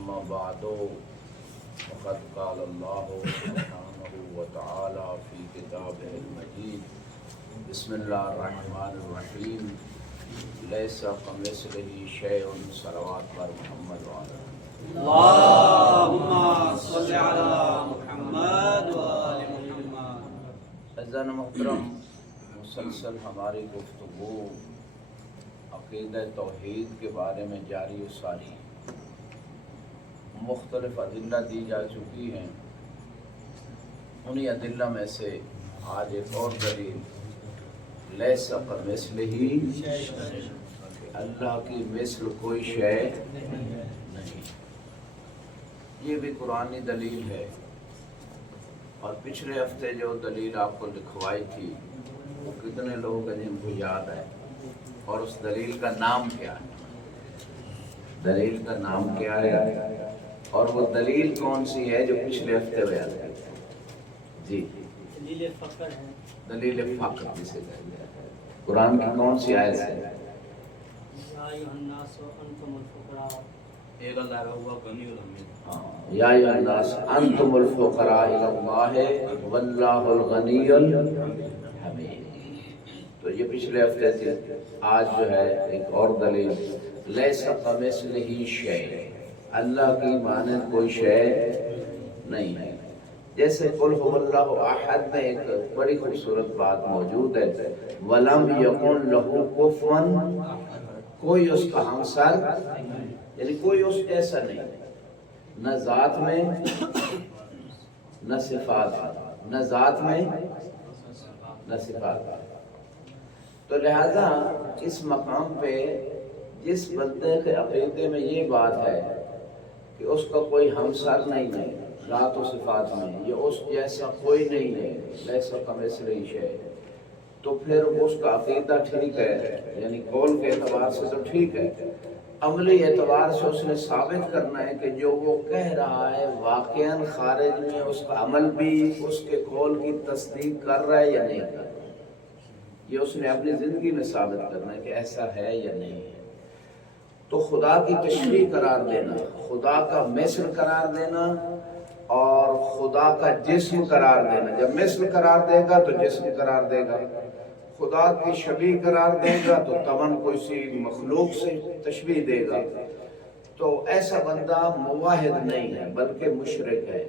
أما بعد فقد قال الله سبحانه وتعالى في كتابه المجيد بسم الله الرحمن الرحيم ليس كمثله شيء صلوات بر محمد وعلى اللهم صل على محمد وآل محمد۔ عزیزان محترم، مسلسل ہماری گفتگو عقیدہ توحید کے بارے میں جاری و ساری، مختلف ادلہ دی جا چکی ہیں۔ انہی ادلہ میں سے آج ایک اور دلیل لیس کمثلہ کہ اللہ کی مثل کوئی شے نہیں، یہ بھی قرآنی دلیل ہے۔ اور پچھلے ہفتے جو دلیل آپ کو لکھوائی تھی وہ کتنے لوگ ہیں جن کو یاد ہے، اور اس دلیل کا نام کیا ہے؟ دلیل کا نام کیا ہے اور وہ دلیل کون سی ہے جو پچھلے ہفتے بیان کی؟ جی، دلیل فقر ہے۔ دلیل فقر جسے کہتے ہیں۔ قرآن کی کون سی آیت سے؟ یا ایھا الناس انتم الفقراء ایک اللہ ہوا غنی الحمید۔ یا ایھا الناس انتم الفقراء الی اللہ واللہ الغنی الحمید۔ تو یہ پچھلے ہفتے تھی۔ آج جو ہے ایک اور دلیل لیس کمثلہ شیء، اللہ کی مانند کوئی شے نہیں ہے۔ جیسے قل هو اللہ احد میں ایک بڑی خوبصورت بات موجود ہے، وَلَمْ يَكُنْ لَهُ كُفُوًا، کوئی اس کا ہمسر، یعنی کوئی اس جیسا نہیں، نہ ذات میں نہ صفات، نہ ذات میں نہ صفات۔ تو لہذا اس مقام پہ جس بندے کے عقیدے میں یہ بات ہے کہ اس کا کوئی ہمسر نہیں ہے ذات و صفات میں، یہ اس جیسا کوئی نہیں ہے، لیسا کمثلہ شیء، تو پھر اس کا عقیدہ ٹھیک ہے، یعنی قول کے اعتبار سے تو ٹھیک ہے، عملی اعتبار سے اس نے ثابت کرنا ہے کہ جو وہ کہہ رہا ہے واقعاً خارج میں اس کا عمل بھی اس کے قول کی تصدیق کر رہا ہے یا نہیں کر رہا ہے۔ یہ اس نے اپنی زندگی میں ثابت کرنا ہے کہ ایسا ہے یا نہیں ہے۔ تو خدا کی تشریح قرار دینا، خدا کا مثل قرار دینا اور خدا کا جسم قرار دینا، جب مثل قرار دے گا تو جسم قرار دے گا، خدا کی شبیہ قرار دے گا تو تمن کوئی سی مخلوق سے تشبیہ دے گا، تو ایسا بندہ موحد نہیں ہے بلکہ مشرک ہے۔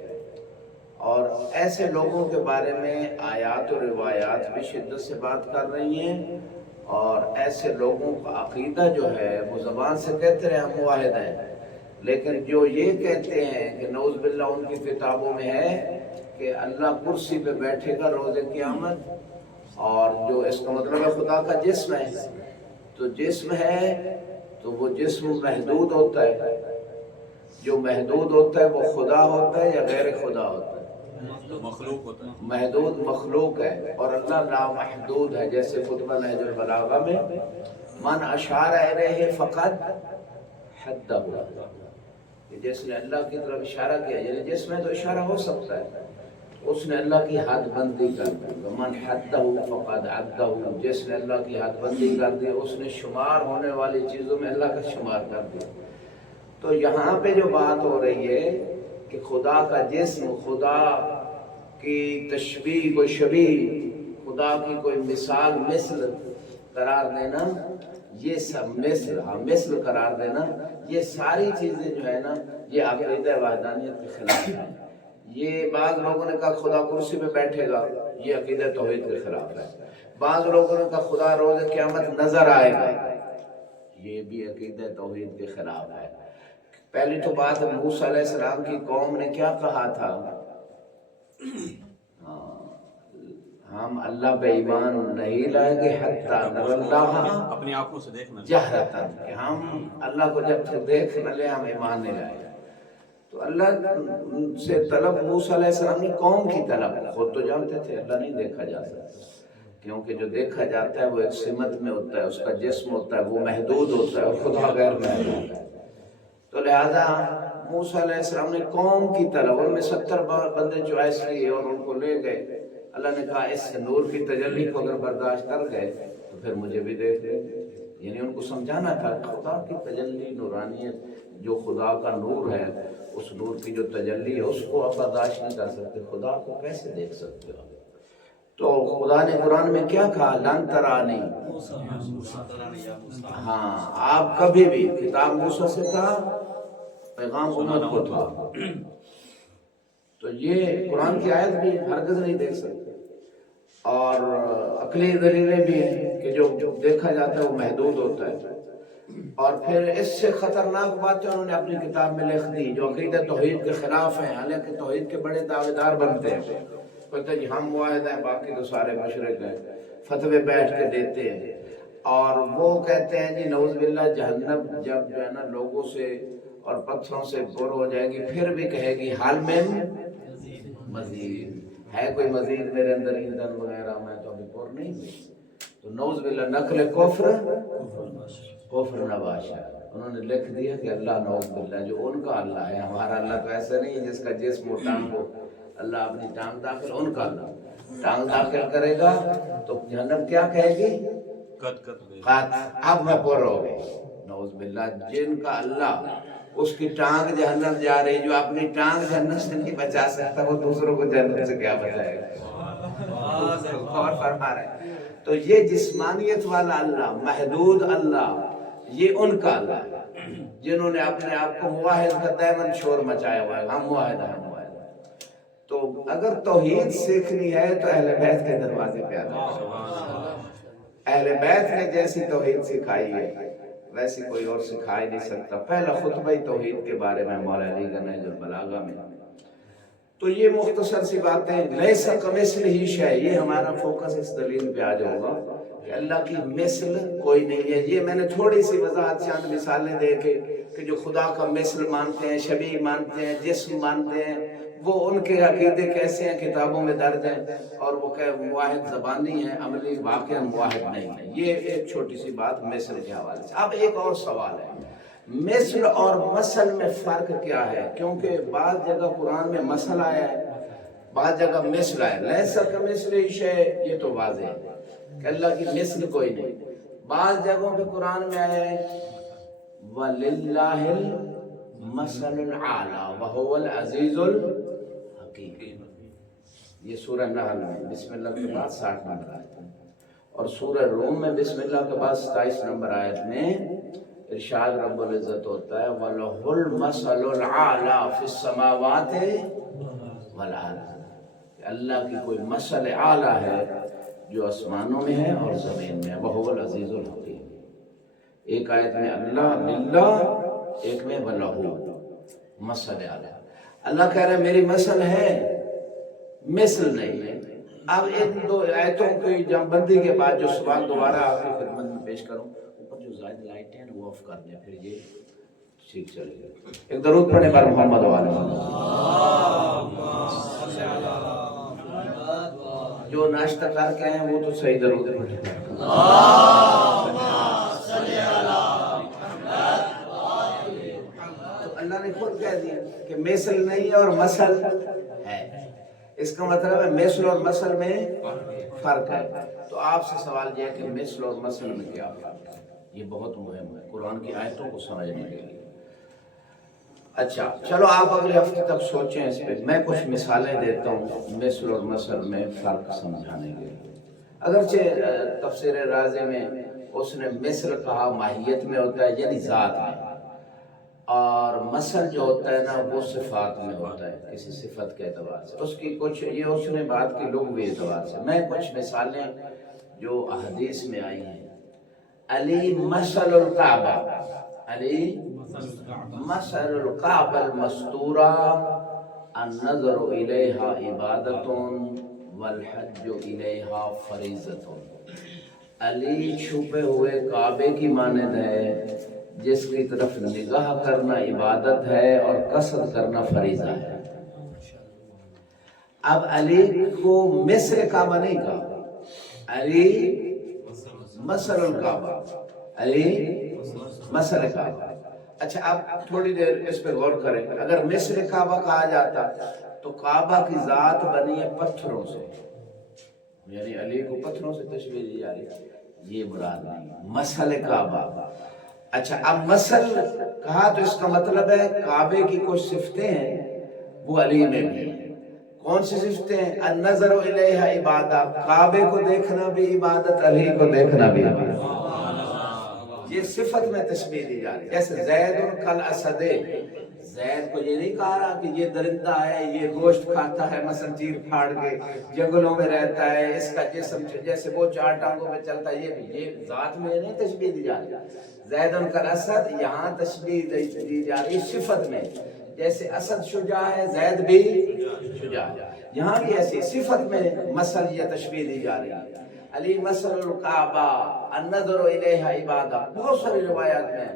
اور ایسے لوگوں کے بارے میں آیات و روایات بھی شدت سے بات کر رہی ہیں، اور ایسے لوگوں کا عقیدہ جو ہے وہ زبان سے کہتے رہے ہم موحد ہیں، لیکن جو یہ کہتے ہیں کہ نعوذ باللہ ان کی کتابوں میں ہے کہ اللہ کرسی پہ بیٹھے گا روز قیامت، اور جو اس کا مطلب ہے خدا کا جسم ہے، تو جسم ہے تو وہ جسم محدود ہوتا ہے، جو محدود ہوتا ہے وہ خدا ہوتا ہے یا غیر خدا ہوتا ہے؟ مخلوق ہوتا ہے، محدود مخلوق ہے، اور اللہ لامحدود ہے، جیسے خطبہ نہج البلاغہ میں من اشار الیہ فقط حدہ، جس نے اللہ کی طرف اشارہ کیا، یعنی جس میں تو اشارہ ہو سکتا ہے، اس نے اللہ کی حد بندی کر دی، من حدہ فقد عدہ، جس نے اللہ کی حد بندی کر دی اس نے شمار ہونے والی چیزوں میں اللہ کا شمار کر دیا۔ تو یہاں پہ جو بات ہو رہی ہے کہ خدا کا جسم، خدا کی تشبیہ، کوئی شبیہ، خدا کی کوئی مثال، مثل قرار دینا، یہ سب مثل قرار دینا، یہ ساری چیزیں جو ہے نا یہ عقیدہ وحدانیت کے خلاف ہے۔ یہ بعض لوگوں نے کہا خدا کرسی پہ بیٹھے گا، یہ عقیدہ توحید کے خلاف ہے۔ بعض لوگوں نے کہا خدا روز قیامت نظر آئے گا، یہ بھی عقیدہ توحید کے خلاف ہے۔ پہلی تو بات موسیٰ علیہ السلام کی قوم نے کیا کہا تھا؟ ہم اللہ پہ ایمان نہیں لائیں گے حتی نر اللہ اپنی آنکھوں سے دیکھنا جہرتاً، کہ ہم اللہ کو جب تک دیکھ نہ لیں ہم ایمان نہیں لائیں گے۔ تو اللہ سے طلب موسیٰ علیہ السلام نے قوم کی طلب، خود تو جانتے تھے اللہ نہیں دیکھا جا سکتا، کیونکہ جو دیکھا جاتا ہے وہ ایک سمت میں ہوتا ہے، اس کا جسم ہوتا ہے، وہ محدود ہوتا ہے، اور خدا غیر محدود ہے۔ تو لہذا موسیٰ علیہ السلام نے قوم کی طلب، ان میں 70 بندے چوائس کیے اور ان کو لے گئے۔ اللہ نے کہا اس نور کی تجلی کو اگر برداشت کر گئے تو پھر مجھے بھی دیکھ لیں۔ یعنی ان کو سمجھانا تھا خدا کی تجلی نورانیت جو خدا کا نور ہے، اس نور کی جو تجلی ہے اس کو آپ برداشت نہیں کر سکتے، خدا کو کیسے دیکھ سکتے ہو؟ تو خدا نے قرآن میں کیا کہا؟ لن ترانی، ہاں آپ کبھی بھی، کتاب موسیٰ سے تھا، پیغام امت کو تھا، تو یہ قرآن کی آیت بھی ہرگز نہیں دیکھ سکتے۔ اور عقلی دلیلیں بھی ہیں کہ جو دیکھا جاتا ہے وہ محدود ہوتا ہے۔ اور پھر اس سے خطرناک باتیں انہوں نے اپنی کتاب میں لکھ دی جو عقیدہ توحید کے خلاف ہیں، حالانکہ توحید کے بڑے دعوے دار بنتے ہیں، کہتے ہیں جی ہم واحد ہیں، باقی تو سارے مشرک ہیں، فتوے بیٹھ کے دیتے ہیں، اور وہ کہتے ہیں جی نعوذ باللہ جہنم جب جو ہے نا لوگوں سے اور پتھروں سے پر ہو جائے گی پھر بھی کہے گی حال میں مزید ہے، کوئی مزید میرے اندر ایندھن وغیرہ، میں تو ابھی پر نہیں ہوئی۔ تو نعوذ باللہ نقل کفر نباشا، انہوں نے لکھ دیا کہ اللہ نعوذ باللہ جو ان کا اللہ ہے، ہمارا اللہ تو ایسا نہیں ہے جس کا جسم و ٹانگ ہو، اللہ اپنی ٹانگ داخل، ان کا اللہ ٹانگ داخل کرے گا تو جہنم کیا کہے گی؟ قط، اب میں پر ہو گئی۔ نعوذ باللہ جن کا اللہ اس کی ٹانگ جہنم جا رہی، جو اپنی ٹانگ جہنم سے نہیں بچا سکتا وہ دوسروں کو جہنم سے کیا بچائے گا؟ اور فرما رہے ہیں تو یہ جسمانیت والا اللہ، محدود اللہ، یہ ان کا اللہ ہے جنہوں نے اپنے آپ کو موحد کا دائماً شور مچایا ہوا ہے، ہم موحد ہیں، ہم موحد ہیں۔ تو اگر توحید سیکھنی ہے تو اہل بیت کے دروازے پہ آنا ہے۔ اہل بیت نے جیسی توحید سکھائی ہے ویسی کوئی اور سکھا ہی نہیں سکتا۔ پہلا خطبہ توحید کے بارے میں مولا علی کا نہج البلاغہ میں۔ تو یہ مختصر سی باتیں، لیس کمثلہ شیء، یہ ہمارا فوکس اس دلیل پہ آج ہوگا کہ اللہ کی مثل کوئی نہیں ہے۔ یہ میں نے تھوڑی سی وضاحت چند مثالیں دے کے کہ جو خدا کا مثل مانتے ہیں، شبیہ مانتے ہیں، جسم مانتے ہیں، وہ ان کے عقیدے کیسے ہیں کتابوں میں درج ہیں، اور وہ کہ موحد زبانی ہیں، عملی واقعہ موحد نہیں ہے۔ یہ ایک چھوٹی سی بات مثل کے حوالے سے۔ اب ایک اور سوال ہے، مثل اور مثل میں فرق کیا ہے؟ کیونکہ بعض جگہ قرآن میں مثل آیا ہے، بعض جگہ مثل آیا ہے۔ لیس کمثلہ شیء، یہ تو واضح ہے کہ اللہ کی مثل کوئی نہیں۔ بعض جگہوں پہ قرآن میں آیا ہے وَلِلَّهِ الْمَثَلُ الْأَعْلَى وَهُوَ الْعَزِيزُ الْحَكِيمُ، یہ سورہ نحل میں بسم اللہ کے بعد 60 نمبر آیت ہے، اور سورہ روم میں بسم اللہ کے بعد 27 نمبر آیت میں ارشاد رب العزت ہوتا ہے وَلَهُ الْمَثَلُ الْأَعْلَى فِي السَّمَاوَاتِ وَالْأَرْضِ، اللہ کی کوئی مثل اعلیٰ ہے جو آسمانوں میں ہے اور زمین میں ہے، وَهُوَ الْعَزِيزُ الْحَكِيمُ۔ ایک آیت میں اللہ للہ، ایک میں وَلَهُ مثل اعلیٰ۔ اللہ کہہ رہے ہیں میری مثل ہے، مثل نہیں ہے۔ اب ان دو آیتوں کی جمع بندی کے بعد جو سوال دوبارہ آپ کی خدمت میں پیش کروں، اوپر جو زائد لائٹیں ہیں وہ آف کر دیں، پھر یہ ٹھیک چلے گا۔ ایک درود پڑھیں بر محمد وعلیہ جو ناشتہ کر کے ہیں وہ تو صحیح درود پڑھیں۔ تو اللہ نے خود کہہ دیا کہ مثل نہیں ہے اور مثل ہے، اس کا مطلب ہے مثل اور مثل میں فرق ہے۔ تو آپ سے سوال یہ ہے کہ مثل اور مثل میں کیا فرق ہے؟ یہ بہت مہم ہے قرآن کی آیتوں کو سمجھنے کے لیے۔ اچھا چلو آپ اگلے ہفتے تک سوچیں اس پہ، میں کچھ مثالیں دیتا ہوں مثل اور مثل میں فرق سمجھانے کے لیے۔ اگرچہ تفسیر رازی میں اس نے مثل کہا ماہیت میں ہوتا ہے یعنی ذات میں، اور مثل جو ہوتا ہے نا وہ صفات میں ہوتا ہے کسی صفت کے اعتبار سے، اس کی کچھ یہ اس نے بات کی لغوی اعتبار سے۔ میں کچھ مثالیں جو احادیث میں آئی ہیں، علی مثل الکعبہ، علی مثل الکعبہ المستورہ النظر الیہا عبادت والحج الیہا فریضۃ، علی چھپے ہوئے کعبے کی مانند ہے جس کی طرف نگاہ کرنا عبادت ہے اور قصد کرنا فریضہ ہے۔ اب علی کو مثل کعبہ نہیں کہا، علی مثل الکعبہ، علی مثل کعبہ۔ اچھا اب تھوڑی دیر اس پہ غور کریں، اگر مثل کعبہ کہا جاتا تو کعبہ کی ذات بنی ہے پتھروں سے، یعنی علی کو پتھروں سے تشبیہ دی جا رہی ہے، یہ مراد نہیں، مسل کعبہ۔ اچھا اب مسل کہا تو اس کا مطلب ہے کعبے کی کچھ صفتیں ہیں وہ علی میں بھی ہیں۔ کون سی صفتیں ہیں؟ النظر الیہ عبادت، کعبے کو دیکھنا بھی عبادت، علی کو دیکھنا بھی عبادت۔ یہ صفت میں تشبیہ دی جا رہی ہے، جیسے زید کالاسد، زید کو یہ نہیں کہا رہا کہ یہ درندہ ہے، یہ گوشت کھاتا ہے مثلا چیر پھاڑ کے جنگلوں میں رہتا ہے، اس کا جسم جیسے وہ 4 ٹانگوں میں چلتا ہے، یہ ذات میں نہیں تشبیہ دی جا رہی۔ زید کالاسد یہاں تشبیہ دی جا رہی صفت میں، جیسے اسد شجاع ہے زید بھی شجاع ہے، یہاں بھی ایسی صفت میں مثل یہ تشبیہ دی جا رہی ہے۔ علی مثل الکعبہ النظر الیہ عبادہ، بہت ساری روایات میں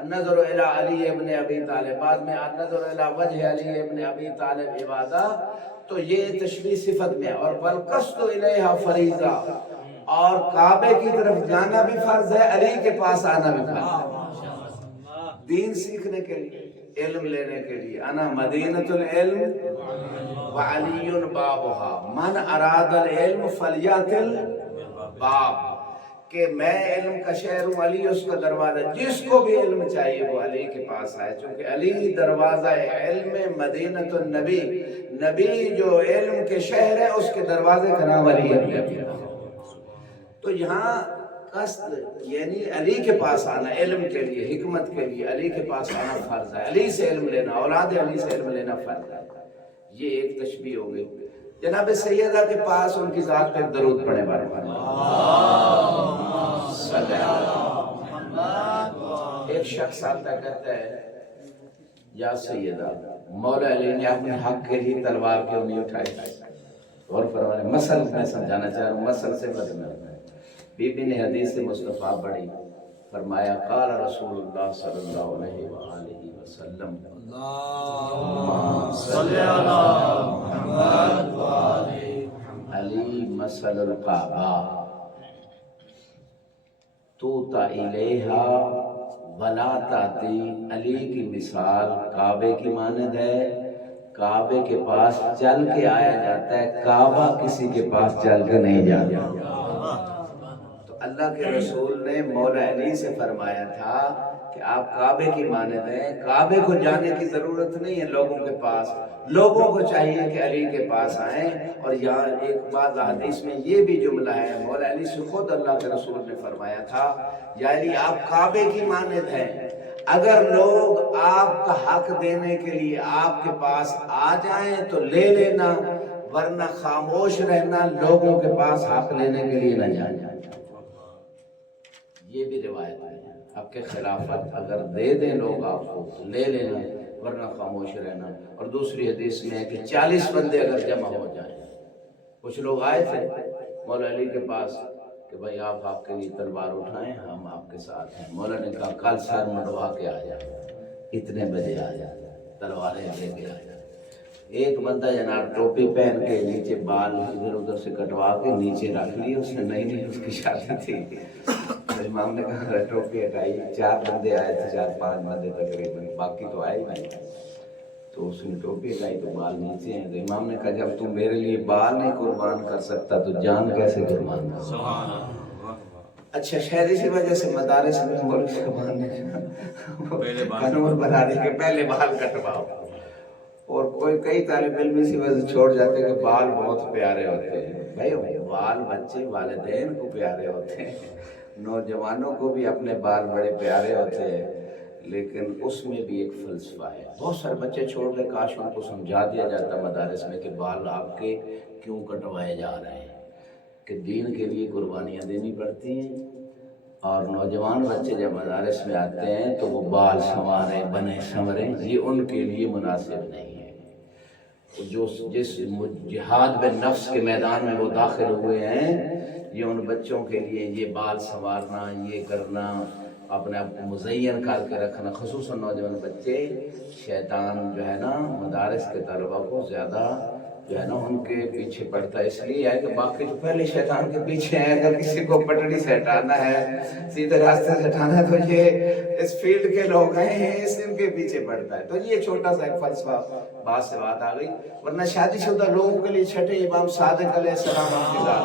النظر الی علی ابن ابی طالب، بعد میں النظر الی وجہ علی ابن ابی طالب عبادہ، تو یہ تشبیہ صفت میں۔ اور والقصد الیہ فریضہ، اور کعبے کی طرف جانا بھی فرض ہے، علی کے پاس آنا بھی فرض ہے، دین سیکھنے کے لیے، علم لینے کے لیے۔ انا مدینۃ العلم وعلی بابها، من اراد العلم فلیأت الباب، کہ میں علم کا شہر ہوں، علی اس کا دروازہ، جس کو بھی علم چاہیے وہ علی کے پاس آئے، چونکہ علی دروازہ علم، مدینۃ النبی، نبی جو علم کے شہر ہے اس کے دروازے کا نام علی ہے۔ تو یہاں قصد یعنی علی کے پاس آنا، علم کے لیے، حکمت کے لیے علی کے پاس آنا فرض ہے، علی سے علم لینا، اولاد علی سے علم لینا فرض ہے۔ یہ ایک تشبیہ ہو گئی۔ جناب سیدہ کے پاس ان کی ذات پہ درود پڑھے بار بار۔ ایک شخص آتا کہتا ہے یا سیدہ، مولا علی نے اپنے حق کے لیے تلوار کیوں نہیں اٹھائی؟ اور فرمانے مثل میں سمجھانا چاہ رہا ہوں، مثل سے بدلنا۔ بی بی نے حدیث مصطفیٰ پڑھی، فرمایا قال رسول اللہ صلی اللہ علیہ وآلہ وسلم اللہم صلی علی محمد وآلہ علی مثل الکعبہ توتا الیہا ولا تاتی، علی کی مثال کعبے کی مانند ہے، کعبے کے پاس چل کے آیا جاتا ہے، کعبہ کسی کے پاس چل کے نہیں جاتا۔ تو اللہ کے رسول نے مولا علی سے فرمایا تھا کہ آپ کعبے کی مانند ہیں، کعبے کو جانے کی ضرورت نہیں ہے لوگوں کے پاس، لوگوں کو چاہیے کہ علی کے پاس آئیں۔ اور یہاں ایک بات حدیث میں یہ بھی جملہ ہے، مولا علی سے خود اللہ کے رسول نے فرمایا تھا یا علی آپ کعبے کی مانند ہیں، اگر لوگ آپ کا حق دینے کے لیے آپ کے پاس آ جائیں تو لے لینا، ورنہ خاموش رہنا، لوگوں کے پاس حق لینے کے لیے نہ جائیں۔ یہ بھی روایت ہے، آپ کے خلافت اگر دے دیں لوگ آپ کو لے لینا، ورنہ خاموش رہنا۔ اور دوسری حدیث میں ہے کہ 40 بندے اگر جمع ہو جائیں، کچھ لوگ آئے تھے مولا علی کے پاس کہ بھائی آپ کے لیے تلوار اٹھائیں، ہم آپ کے ساتھ ہیں۔ مولا نے کہا کل سر منڈوا کے آ جائے، اتنے بجے آ جائے، تلواریں لے کے آ جائے۔ ایک بندہ جناب ٹوپی پہن کے نیچے بال ادھر ادھر سے کٹوا کے نیچے رکھ لی، اس نے نہیں اس کی شادی تھی، امام نے کہا ٹوپی ہٹائی۔ 4 بندے آئے تھے، 4-5 بندے تقریباً، باقی تو آئے نہیں، تو اس نے ٹوپی ہٹائی تو بال نیچے ہیں۔ تو امام نے کہا جب تم میرے لیے بال نہیں قربان کر سکتا تو جان کیسے قربان کر سکتا؟ اچھا شاید اسی وجہ سے مدارس میں مولوی صاحب نے قانون بنا دی کہ پہلے بال کٹواؤ، اور کئی طالب علم اسی وجہ سے چھوڑ جاتے ہیں کہ بال بہت پیارے ہوتے ہیں۔ بھائی بال بچے والدین کو پیارے ہوتے ہیں، نوجوانوں کو بھی اپنے بال بڑے پیارے ہوتے ہیں، لیکن اس میں بھی ایک فلسفہ ہے۔ بہت سارے بچے چھوڑ لے، کاش ان کو سمجھا دیا جاتا مدارس میں کہ بال آپ کے کیوں کٹوائے جا رہے ہیں، کہ دین کے لیے قربانیاں دینی پڑتی ہیں۔ اور نوجوان بچے جب مدارس میں آتے ہیں تو وہ بال سنواریں، بنے سنوریں، یہ ان کے لیے مناسب نہیں ہے۔ جس جہاد بن نفس کے میدان میں وہ داخل ہوئے ہیں، یہ ان بچوں کے لیے یہ بال سنوارنا، یہ کرنا، اپنے آپ کو مزین کر کے رکھنا، خصوصاً نوجوان بچے، شیطان جو ہے نا مدارس کے طلبہ کو زیادہ جو ہے نا ان کے پیچھے پڑتا ہے، اس لیے ہے کہ باقی جو پہلے شیطان کے پیچھے ہیں، اگر کسی کو پٹڑی سے ہٹانا ہے، سیدھے راستے سے ہٹانا ہے، تو یہ اس فیلڈ کے لوگ ہیں، اس ان کے پیچھے پڑتا ہے۔ تو یہ چھوٹا سا ایک فلسفہ بات سے بات آ گئی، ورنہ شادی شدہ لوگوں کے لیے چھٹے امام صادق علیہ السلام کی ذات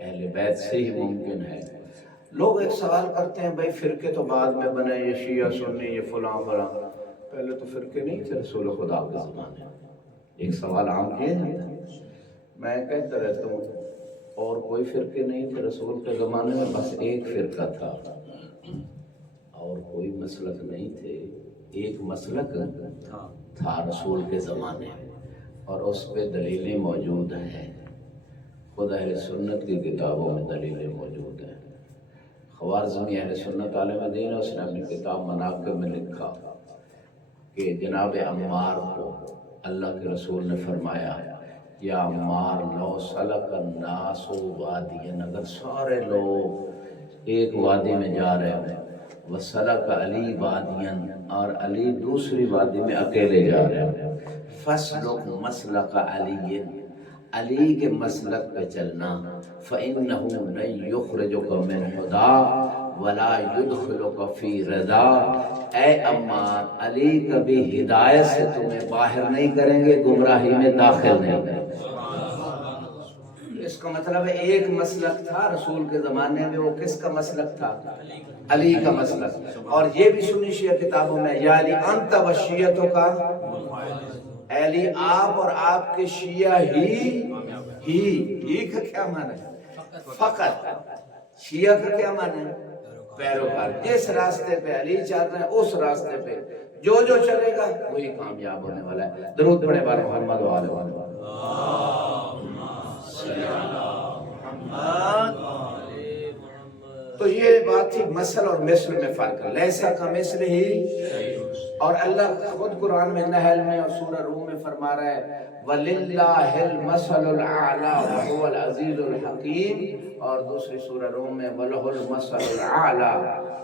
اہل بیت سے ہی ممکن ہے۔ لوگ ایک سوال کرتے ہیں بھائی فرقے تو بعد میں بنے، یہ شیعہ سنی یہ فلاں فلاں، پہلے تو فرقے نہیں تھے رسول خدا کے زمانے میں؟ ایک سوال عام کیا جاتا ہے، میں کہتا رہتا ہوں اور کوئی فرقے نہیں تھے رسول کے زمانے میں، بس ایک فرقہ تھا، اور کوئی مسلک نہیں تھے، ایک مسلک تھا رسول کے زمانے میں، اور اس پہ دلیلیں موجود ہیں، خود اہل سنت کی کتابوں میں دلیلیں موجود ہیں۔ خوارزمی اہل سنت عالم دین، اس نے اپنی کتاب مناقب میں لکھا کہ جناب عمار کو اللہ کے رسول نے فرمایا یا عمار لو سلک الناس وادیا، اگر سارے لوگ ایک وادی میں جا رہے ہیں، وسلک علی وادیا، اور علی دوسری وادی میں اکیلے جا رہے ہیں، فاسلک مسلک علی، علی کے مسلک پہ چلنا، فإنہ لن یخرجک من ہدی ولا یدخلک فی رضا، اے عمار علی کبھی ہدایت سے تمہیں باہر نہیں کریں گے، گمراہی میں داخل نہیں کریں گے۔ اس کا مطلب ہے ایک مسلک تھا رسول کے زمانے میں، وہ کس کا مسلک تھا؟ علی کا مسلک۔ اور یہ بھی سنی شیعہ کتابوں میں، یا علی انت و شیعتوں کا، اے علی آپ اور آپ کے شیعہ ہی کا کیا معنی ہے؟ فقط۔ شیعہ کا کیا معنی ہے؟ پیروکار۔ جس راستے پہ علی چاہتے ہیں اس راستے پہ جو چلے گا وہی کامیاب ہونے والا ہے۔ درود پڑھے بار محمد و آل محمد۔ تو یہ بات تھی مثل اور مثل میں فرق ہے، لیسا کا مثل ہی، اور اللہ خود قرآن میں نحل میں اور سورہ روم میں فرما رہا ہے وَلِلَّهِ الْمَثَلُ الْأَعْلَى وَهُوَ الْعَزِيزُ الْحَكِيمُ، اور دوسری سورہ روم میں وَلَهُ الْمَثَلُ الْأَعْلَى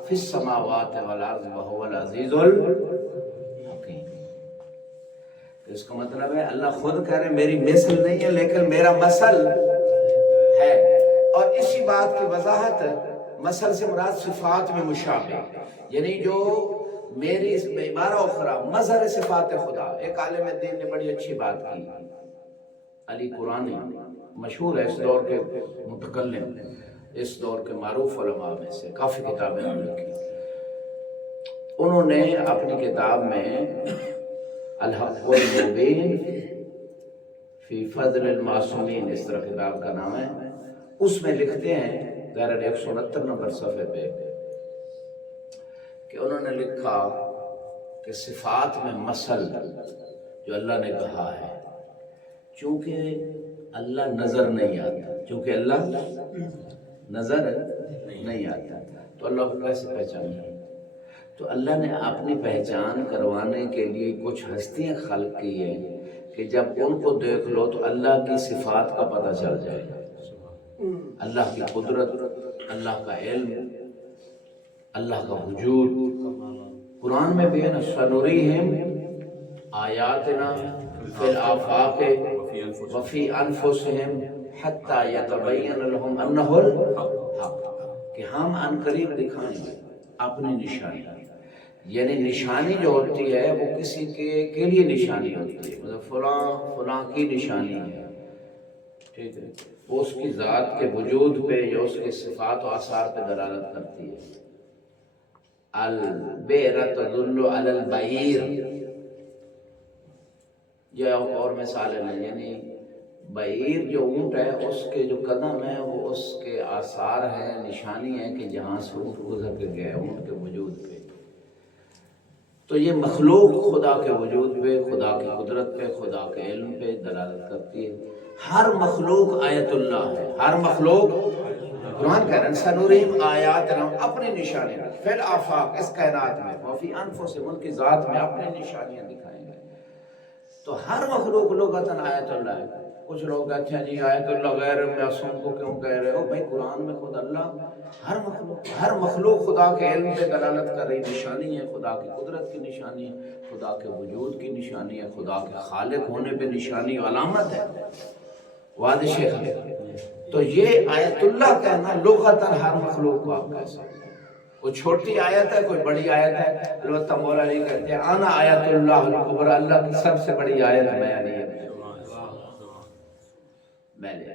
فِي السَّمَاوَاتِ وَالْأَرْضِ وَهُوَ الْعَزِيزُ الْحَكِيمُ۔ اس کا مطلب ہے اللہ خود کہہ رہے میری مثل نہیں ہے لیکن میرا مثل ہے، اور اسی بات کی وضاحت مثل سے مراد صفات میں مشابہ، یعنی جو میری اس میں عبارہ اخرى مظہر صفات خدا۔ ایک عالم دین نے بڑی اچھی بات کی، علی قرآنی مشہور ہے اس دور کے متکلم، اس دور کے معروف علماء میں سے، کافی کتابیں انہوں نے کی۔ انہوں نے اپنی کتاب میں الحق المبین فی فضل المعصومین، اس طرح کتاب کا نام ہے، اس میں لکھتے ہیں 169 نمبر صفحے پہ کہ انہوں نے لکھا کہ صفات میں مثل جو اللہ نے کہا ہے، چونکہ اللہ نظر نہیں آتا، چونکہ اللہ نظر نہیں آتا تو اللہ کو کیسے پہچانے؟ تو اللہ نے اپنی پہچان کروانے کے لیے کچھ ہستیاں خلق کی ہیں کہ جب ان کو دیکھ لو تو اللہ کی صفات کا پتہ چل جائے گا، اللہ کی قدرت، اللہ کا علم، اللہ کا وجود۔ قرآن میں بھی ہے نا سَنُرِيهِمْ آیاتنا فی الآفاق وفی انفسہم حتی یتبین لہم انہ الحق، کہ ہم عنقریب دکھائیں گے اپنی نشانی، یعنی نشانی جو ہوتی ہے وہ کسی کے لیے نشانی ہوتی ہے، مطلب فلاں کی نشانی ہے، ٹھیک ہے، وہ اس کی ذات کے وجود پہ یا اس کے صفات و آثار پہ دلالت کرتی ہے۔ البئر تدل علی البعیر، یا اور مثالیں ہیں، یعنی بعیر جو اونٹ ہے اس کے جو قدم ہیں وہ اس کے آثار ہیں، نشانی ہے کہ جہاں سے اونٹ گزر کے گئے اونٹ کے وجود پہ۔ تو یہ مخلوق خدا کے وجود پہ، خدا کی قدرت پہ، خدا کے علم پہ دلالت کرتی ہے۔ ہر مخلوق آیت اللہ ہے، ہر مخلوق، قرآن کہہ رہے ہیں سنوریم آیاتنا، اپنی نشانیاں فی الآفاق، اس کائنات میں، وفی انفسہم، ان کی ذات میں اپنی نشانیاں دکھائیں گے۔ تو ہر مخلوق لغتاً آیت اللہ ہے۔ کچھ لوگ کہتے ہیں جی آیت اللہ غیر معصوم کو کیوں کہہ رہے ہو؟ بھائی قرآن میں خود اللہ ہر مخلوق خدا کے علم پہ دلالت کر رہی نشانی ہے، خدا کی قدرت کی نشانی ہے، خدا کے وجود کی نشانی ہے، خدا کے خالق ہونے پہ نشانی و علامت ہے، واضح ہے۔ تو یہ آیت اللہ کہنا لغتاً ہر مخلوق کو آپ کہہ سکتے ہیں، کوئی چھوٹی آیت ہے کوئی بڑی آیت ہے۔ البتہ مولا علی کہتے ہیں انا آیت اللہ الکبریٰ، اللہ کی سب سے بڑی آیت میں علی ہے، میں نے۔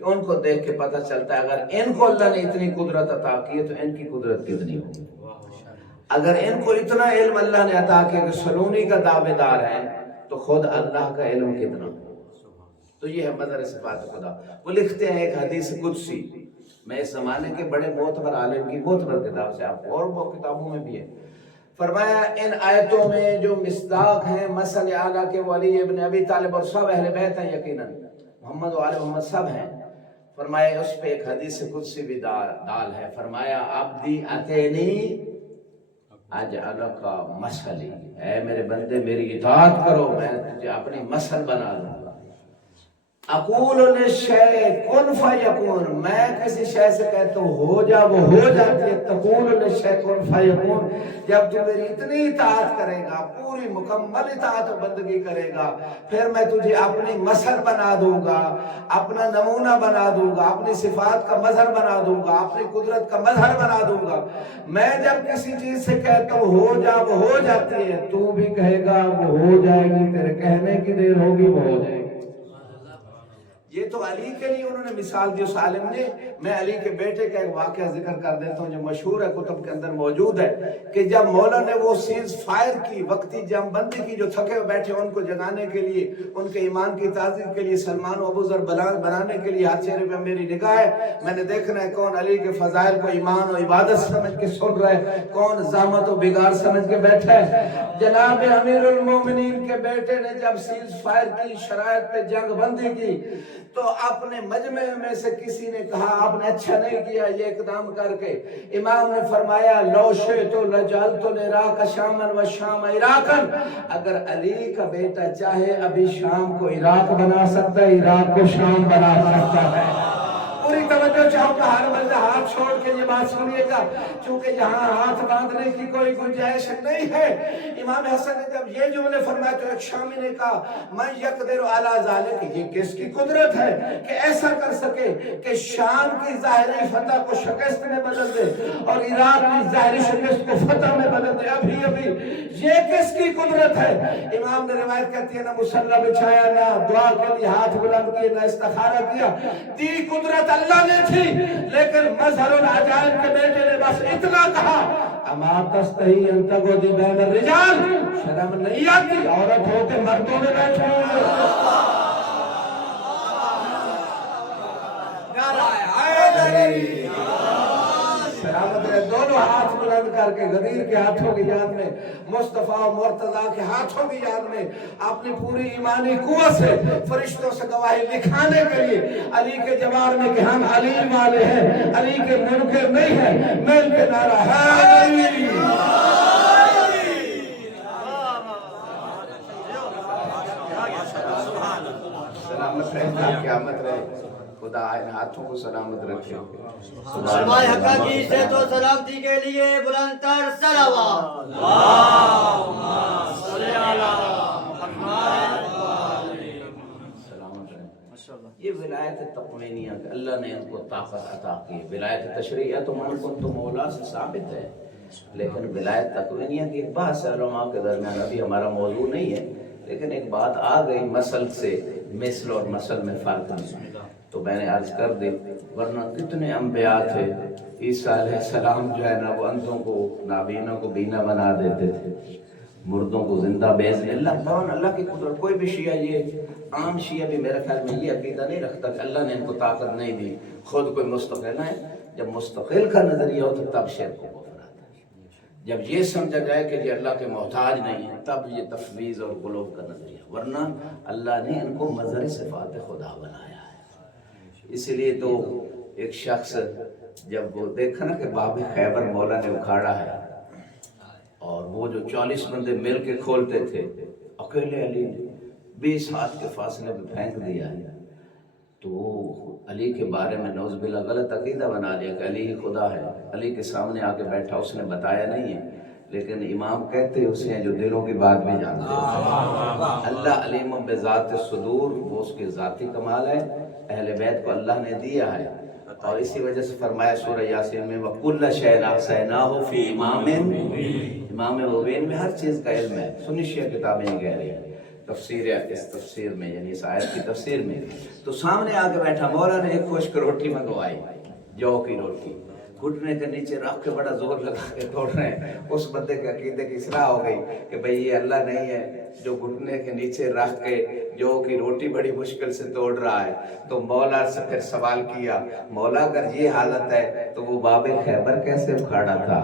کہ ان کو دیکھ کے پتہ چلتا ہے اگر ان کو اللہ نے اتنی قدرت عطا کی ہے تو ان کی قدرت کتنی ہوگی. اگر ان کو اتنا علم اللہ نے عطا کیا کہ سلونی کا دعوے دار ہے تو خود اللہ کا علم کتنا. تو یہ ہے مظہر صفات خدا. وہ لکھتے ہیں ایک حدیث قدسی، میں اس زمانے کے بڑے معتبر عالم کی معتبر کتاب سے، آپ اور وہ کتابوں میں بھی ہے، فرمایا ان آیتوں میں جو مصداق ہیں مثل اعلیٰ کے ولی ابن ابی طالب اور سب اہل بیت ہیں، یقیناً محمد و آل محمد سب ہیں. فرمایا اس پہ ایک حدیث قدسی بھی دال ہے. فرمایا عبدی اتینی اجعلک مثلی، اے میرے بندے میری اطاعت کرو، میں تجھے اپنی مثل بنا دوں گا. اقول للشیء کن فیکون، میں کسی شے سے کہتا ہوں ہو جا وہ ہو جاتی ہے. تقول للشیء کن فیکون، جب تو میری اتنی اطاعت کرے گا، پوری مکمل اطاعت و بندگی کرے گا، پھر میں تجھے اپنی مثل بنا دوں گا، اپنا نمونہ بنا دوں گا، اپنی صفات کا مظہر بنا دوں گا، اپنی قدرت کا مظہر بنا دوں گا. میں جب کسی چیز سے کہتا ہوں ہو جا وہ ہو جاتی ہے، تو بھی کہے گا وہ ہو جائے گی، تیرے کہنے کی دیر ہوگی وہ ہو جائے گی. یہ تو علی کے لیے انہوں نے مثال دی اس عالم نے. میں علی کے بیٹے کا ایک واقعہ ذکر کر دیتا ہوں جو مشہور ہے، کتب کے اندر موجود ہے، کہ جب مولا نے وہ سیز فائر کی، وقتی جم بندی کی، جو تھکے ہوئے بیٹھے ان کو جگانے کے لیے، ان کے ایمان کی تعزیز کے لیے، سلمان و ابو ذر بنانے کے لیے، ہر چہرے پہ میری نگاہ ہے، میں نے دیکھنا ہے کون علی کے فضائل کو ایمان و عبادت سمجھ کے سن رہا ہے، کون زحمت و بگار سمجھ کے بیٹھا ہے. جناب امیر المومنین کے بیٹے نے جب سیز فائر کی، شرائط پہ جنگ بندی کی، تو اپنے مجمع میں سے کسی نے کہا آپ نے اچھا نہیں کیا یہ اقدام کر کے. امام نے فرمایا لو شئت لجعلت العراق شاما والشام عراقا، اگر علی کا بیٹا چاہے ابھی شام کو عراق بنا سکتا ہے، عراق کو شام بنا سکتا ہے. پوری توجہ چاہوں گا، ہر بندہ ہاتھ چھوڑ کے یہ بات سنیے گا، چونکہ یہاں ہاتھ باندھنے کی کوئی گنجائش نہیں ہے. امام حسن نے جب یہ جملے فرمایا تو ایک شامی نے کہا من یقدر علی ذلک، یہ کس کی قدرت ہے کہ ایسا کر سکے کہ شام کی ظاہری فتح کو شکست میں بدل دے اور عراق کی ظاہری شکست کو فتح میں بدل دے. ابھی ابھی یہ کس کی قدرت ہے؟ امام نے روایت کہتی ہے نہ مصلی بچھایا، نہ دعا کے لیے ہاتھ بلند کیے، نہ استخارہ کیا. دی قدرت اللہ نے تھی، لیکن مظہر العجائب کے بیٹے نے بس اتنا کہا اما تستحی ان تقعدی بین الرجال، شرم نہیں آتی عورت ہو کے مردوں میں بیٹھے. سلامت رہے. دونوں ہاتھ بلند کر کے غدیر کے ہاتھوں کی یاد میں، مصطفیٰ و مرتضیٰ کے ہاتھوں کی یاد میں، اپنی پوری ایمانی قوت سے فرشتوں سے گواہی لکھانے کے لیے علی کے جوار میں کہ ہم علی والے ہیں، علی کے منکر نہیں ہیں، مل کے نعرہ حیدری. سلامت رہے، قیامت رہے. خدا ان ہاتھوں کو سلامت رکھے. سلمان حقا کی عزت و سلامتی کے لیے بلند تر صلوات. سلامت رہے. یہ ولایت تقوینیہ کہ اللہ نے ان کو طاقت عطا کی. ولایت تشریعیہ تو من کنت مولا سے ثابت ہے، لیکن ولایت تقوینیہ کی ایک بحث ہے علماء کے درمیان، ابھی ہمارا موضوع نہیں ہے، لیکن ایک بات آ گئی مثل سے، مثل اور مثل میں فرق نہیں تو میں نے عرض کر دی. ورنہ کتنے انبیاء تھے، عیسیٰ علیہ السلام جو ہے نا وہ اندھوں کو، نابینوں کو بینا بنا دیتے تھے، مردوں کو زندہ بیچ دے. اللہ کی قدرت. کوئی بھی شیعہ، یہ عام شیعہ بھی میرے خیال میں یہ عقیدہ نہیں رکھتا کہ اللہ نے ان کو طاقت نہیں دی، خود کوئی مستقل ہے. جب مستقل کا نظریہ ہو تو تب شرک کو کفر آتا ہے. جب یہ سمجھا جائے کہ یہ اللہ کے محتاج نہیں ہے تب یہ تفویض اور غلو کا نظریہ. ورنہ اللہ نے ان کو مظہر صفات خدا بنایا ہے. اس لیے تو ایک شخص جب وہ دیکھا نا کہ باب خیبر مولا نے اکھاڑا ہے اور وہ جو 40 بندے مل کے کھولتے تھے، اکیلے علی نے 20 ہاتھ کے فاصلے پہ پھینک دیا ہے، تو علی کے بارے میں نعوذ باللہ غلط عقیدہ بنا لیا کہ علی ہی خدا ہے. علی کے سامنے آ کے بیٹھا، اس نے بتایا نہیں ہے، لیکن امام کہتے اسے ہیں جو دلوں کی بات بھی جانتے ہیں. اللہ علیم بذات الصدور، وہ اس کے ذاتی کمال ہے. اہل بیت کو اللہ نے دیا ہے، اور اسی وجہ سے فرمایا سورہ یاسین میں وَكُلَّ شَيْءٍ أَحْصَيْنَاهُ فِي إِمَامٍ مبین میں ہر چیز کا علم ہے. سنی شیعہ کتابیں یہ کہہ رہی ہیں. اس تفسیر میں یعنی اس آیت کی تفسیر میں، تو سامنے آ کے بیٹھا مولا نے ایک خشک روٹی منگوائی، جو کی روٹی، گھٹنے کے نیچے رکھ کے بڑا زور لگا کے توڑ رہے ہیں۔ اس بندے کے عقیدے کی اصلاح ہو گئی کہ بھئی یہ اللہ نہیں ہے جو گھٹنے کے نیچے رکھ کے جو کی روٹی بڑی مشکل سے توڑ رہا ہے۔ تو مولا سے پھر سوال کیا، مولا اگر یہ حالت ہے تو وہ باب خیبر کیسے اکھاڑا تھا؟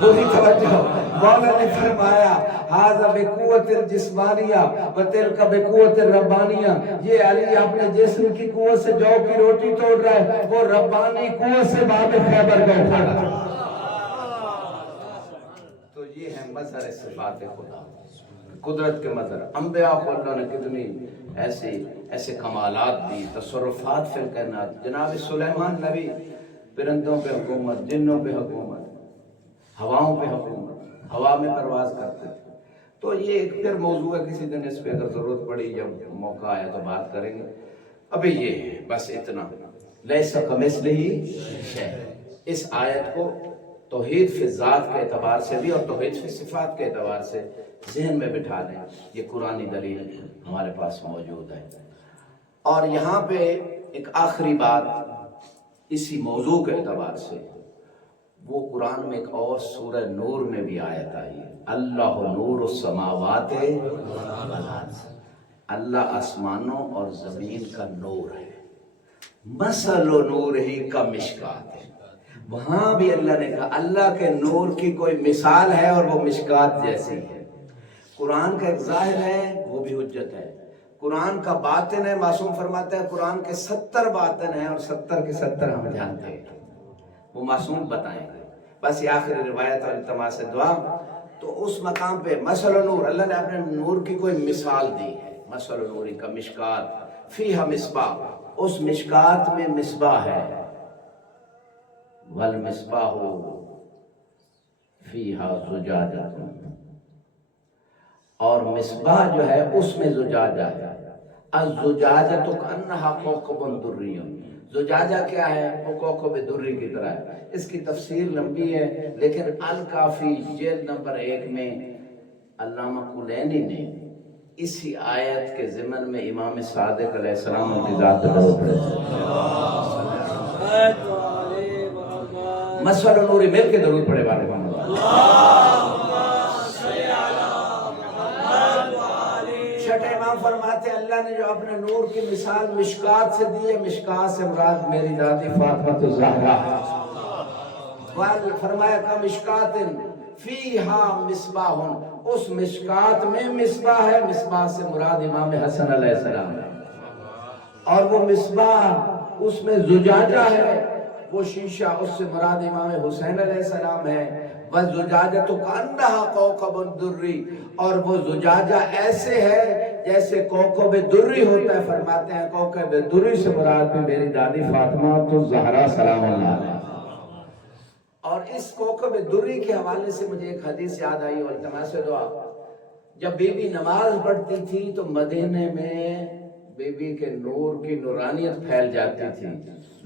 پوری توجہ، مولا نے فرمایا ھذا بقوت الجسمانیہ وتلک بقوت الربانیہ، یہ علی اپنے جسم کی قوت سے جو کی روٹی توڑ رہا ہے، وہ ربانی قوت سے باب خیبر کو اکھاڑا۔ تو یہ ہے مظہر صفات خدا، قدرت کے مظہر۔ انبیاء کو اللہ نے کتنی ایسے کمالات دی، تصرفات فی الکائنات۔ جناب سلیمان نبی پرندوں پہ حکومت، جنوں پہ حکومت، ہواؤں پہ حکومت، ہوا میں پرواز کرتے تھے۔ تو یہ ایک پھر موضوع ہے، کسی دن اس پہ اگر ضرورت پڑی یا موقع آیا تو بات کریں گے۔ ابھی یہ ہے بس اتنا، لیس کمثلہ شیء۔ اس آیت کو توحید فی ذات کے اعتبار سے بھی اور توحید فی صفات کے اعتبار سے ذہن میں بٹھا دیں، یہ قرآنی دلیل ہمارے پاس موجود ہے۔ اور یہاں پہ ایک آخری بات اسی موضوع کے اعتبار سے، وہ قرآن میں ایک اور سورہ نور میں بھی آیت آئی ہے، اللہ نور السماوات والارض، اللہ آسمانوں اور زمین کا نور ہے۔ مثل نورہ کمشکات، وہاں بھی اللہ نے کہا اللہ کے نور کی کوئی مثال ہے اور وہ مشکات جیسی ہے۔ قرآن کا ایک ظاہر ہے، وہ بھی حجت ہے۔ قرآن کا باطن ہے، معصوم فرماتا ہے قرآن کے 70 باطن ہیں اور 70 کے 70 ہم جانتے ہیں، وہ معصوم بتائیں گے۔ بس یہ آخری روایت اور التماس دعا۔ تو اس مقام پہ مثل نور، اللہ نے اپنے نور کی کوئی مثال دی ہے، مثل نور کا مشکات فیہا مصباح، اس مشکات میں مصباح ہے، والمصباح فیہا زجاجہ، اور مصباح جو ہے اس میں زجاجہ ہے۔ الزجاجہ کأنہا کوکب دری، زجاجہ کیا ہے؟ وہ کوکب دری کی طرح ہے۔ اس کی تفسیر لمبی ہے، لیکن الکافی جلد نمبر 1 میں علامہ کلینی نے اسی آیت کے ضمن میں امام صادق علیہ السلام کی ذات پر درود مثل نور، مل کے درود پڑھے بارے محمد چھٹے امام فرماتے ہیں اللہ نے جو اپنے نور کی مثال مشکات سے دی ہے، مشکات سے مراد میری دادی فاطمہ الزہرا ہے۔ فرمایا کہ مشکات فیہا مصباح، اس مشکات میں مصباح ہے، مصباح سے مراد امام حسن علیہ السلام ہے، اور وہ مصباح اس میں زجاجہ ہے، وہ شیشہ، اس سے مراد امام حسین علیہ السلام ہے۔ وَالزُّجَاجَةُ كَأَنَّهَا كَوْكَبٌ دُرِّ، اور وہ زجاجہ ایسے ہے جیسے کوکب دری ہوتا ہے۔ فرماتے ہیں کوکب دری سے مراد بھی میری دادی فاطمہ الزہرا سلام اللہ علیہ۔ اور اس کوکب دری کے حوالے سے مجھے ایک حدیث یاد آئی اور التماس دعا، جب بی بی نماز پڑھتی تھی تو مدینے میں بی بی کے نور کی نورانیت پھیل جاتی تھی،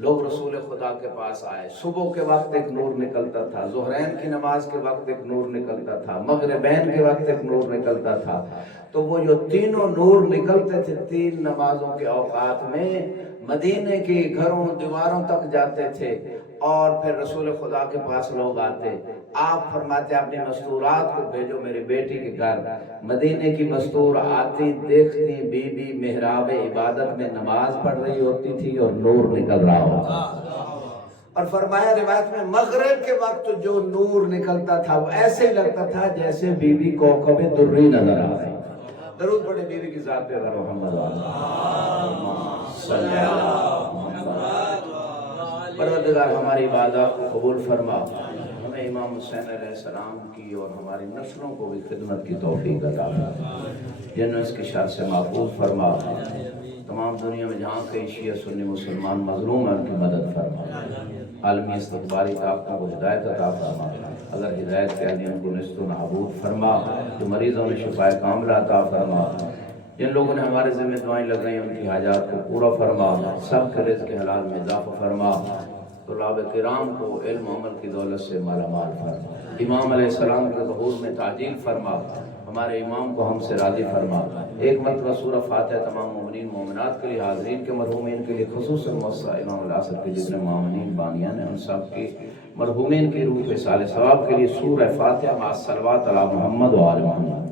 لوگ رسول خدا کے پاس آئے، صبح کے وقت ایک نور نکلتا تھا، ظہرین کی نماز کے وقت ایک نور نکلتا تھا، مغربین کے وقت ایک نور نکلتا تھا۔ تو وہ جو تینوں نور نکلتے تھے 3 نمازوں کے اوقات میں، مدینے کی گھروں دیواروں تک جاتے تھے، اور پھر رسول خدا کے پاس لوگ آتے، آپ فرماتے اپنی مستورات کو بھیجو میری بیٹی کے گھر۔ مدینے کی مستور آتی، دیکھتی بی بی محراب عبادت میں نماز پڑھ رہی ہوتی تھی اور نور نکل رہا ہوتا، اور فرمایا روایت میں مغرب کے وقت جو نور نکلتا تھا وہ ایسے ہی لگتا تھا جیسے بی بی کوکب دری نظر آ رہی۔ درود پڑھے بی بی کی ذات پہ محمد صلی اللہ محمد۔ پروردگار ہماری عبادات کو قبول فرما، ہمیں امام حسین علیہ السلام کی اور ہماری نسلوں کو بھی خدمت کی توفیق عطا فرما، جنہوں اس کی شر سے محفوظ فرما، تمام دنیا میں جہاں کئی شیعہ سنی مسلمان مظلوم ہیں ان کی مدد فرما، عالمی استقبالی طاقتوں کو ہدایت عطا فرما، اگر ہدایت کے علی ان کو نصف و نابود فرما، جو مریضوں میں شفاء کاملہ عطا فرما، جن لوگوں نے ہمارے ذمہ دعائیں لگائیں ان کی حاجات کو پورا فرما، سب کے رزق حلال میں اضافہ فرما، طلاب کرام کو علم و عمل کی دولت سے مالا مال فرما، امام علیہ السلام کے ظہور میں تعجیل فرما، ہمارے امام کو ہم سے راضی فرما۔ ایک مرتبہ سورہ فاتحہ تمام مومنین مومنات کے لیے، حاضرین کے مرحومین کے لیے، خصوصاً مؤسسہ امام العصر کے جتنے مومنین بانیان ہیں ان سب کی مرحومین کی روح کے صالح ثواب کے لیے سورہ فاتحہ مع الصلوات علی محمد و آل محمد۔